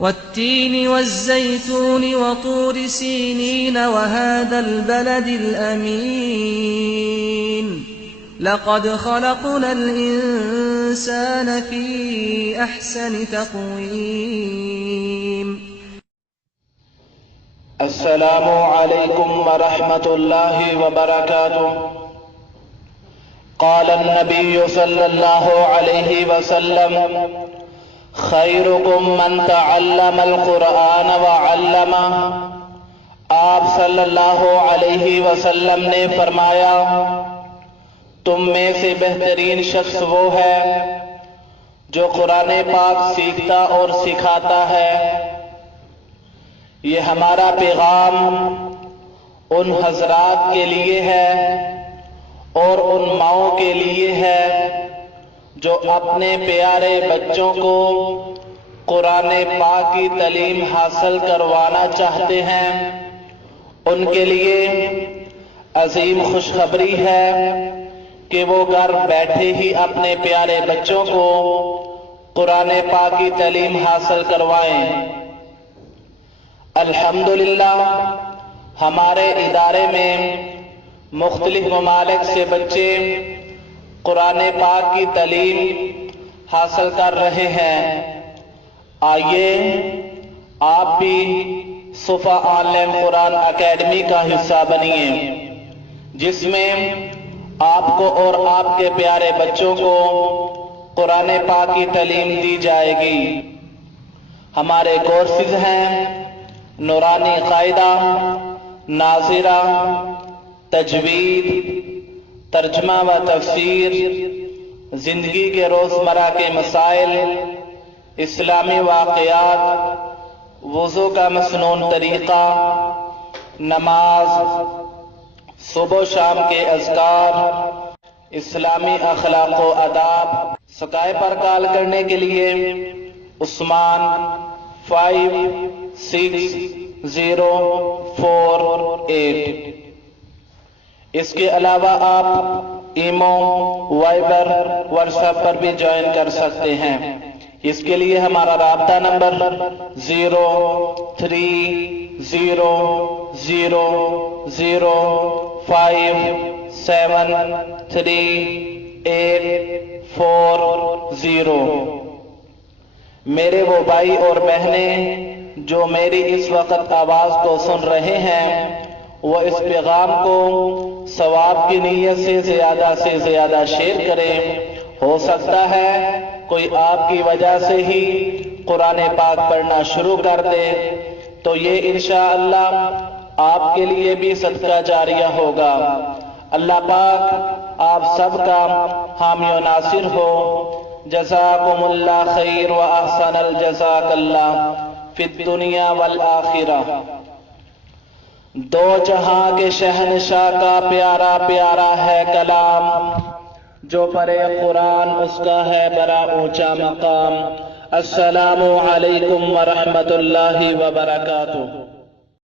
والتين والزيتون وطور سينين وهذا البلد الأمين لقد خلقنا الإنسان في أحسن تقويم. السلام علیکم ورحمۃ اللہ وبرکاتہ. قال النبی صلی اللہ علیہ وسلم خیرکم من تعلم القرآن وعلمہ. آپ صلی اللہ علیہ وسلم نے فرمایا تم میں سے بہترین شخص وہ ہے جو قرآن پاک سیکھتا اور سکھاتا ہے. یہ ہمارا پیغام ان حضرات کے لیے ہے اور ان ماؤں کے لیے ہے جو اپنے پیارے بچوں کو قرآن پاک کی تعلیم حاصل کروانا چاہتے ہیں. ان کے لیے عظیم خوشخبری ہے کہ وہ گھر بیٹھے ہی اپنے پیارے بچوں کو قرآن پاک کی تعلیم حاصل کروائیں. الحمدللہ ہمارے ادارے میں مختلف ممالک سے بچے قرآن پاک کی تعلیم حاصل کر رہے ہیں. آئیے آپ بھی صفا آن لائن قرآن اکیڈمی کا حصہ بنیے جس میں آپ کو اور آپ کے پیارے بچوں کو قرآن پاک کی تعلیم دی جائے گی. ہمارے کورسز ہیں نورانی قاعدہ، ناظرہ، تجوید، ترجمہ و تفسیر، زندگی کے روزمرہ کے مسائل، اسلامی واقعات، وضو کا مسنون طریقہ، نماز، صبح و شام کے اذکار، اسلامی اخلاق و آداب. سکائے پر کال کرنے کے لیے عثمان 56048. اس کے علاوہ آپ ایمو، وائبر، واٹس ایپ پر بھی جوائن کر سکتے ہیں. اس کے لیے ہمارا رابطہ نمبر 0305703840. میرے وہ بھائی اور بہنیں جو میری اس وقت آواز کو سن رہے ہیں وہ اس پیغام کو ثواب کی نیت سے زیادہ شیئر کریں. ہو سکتا ہے کوئی آپ کی وجہ سے ہی قرآن پاک پڑھنا شروع کر دے تو یہ انشاءاللہ آپ کے لیے بھی صدقہ جاریہ ہوگا. اللہ پاک آپ سب کا حامی و ناصر ہو. جزاکم اللہ خیر و احسن الجزاک اللہ فی الدنیا والآخرہ. دو جہاں کے شہنشاہ کا پیارا پیارا ہے کلام، جو پڑھے قرآن اس کا ہے بڑا اونچا مقام. السلام علیکم ورحمۃ اللہ وبرکاتہ.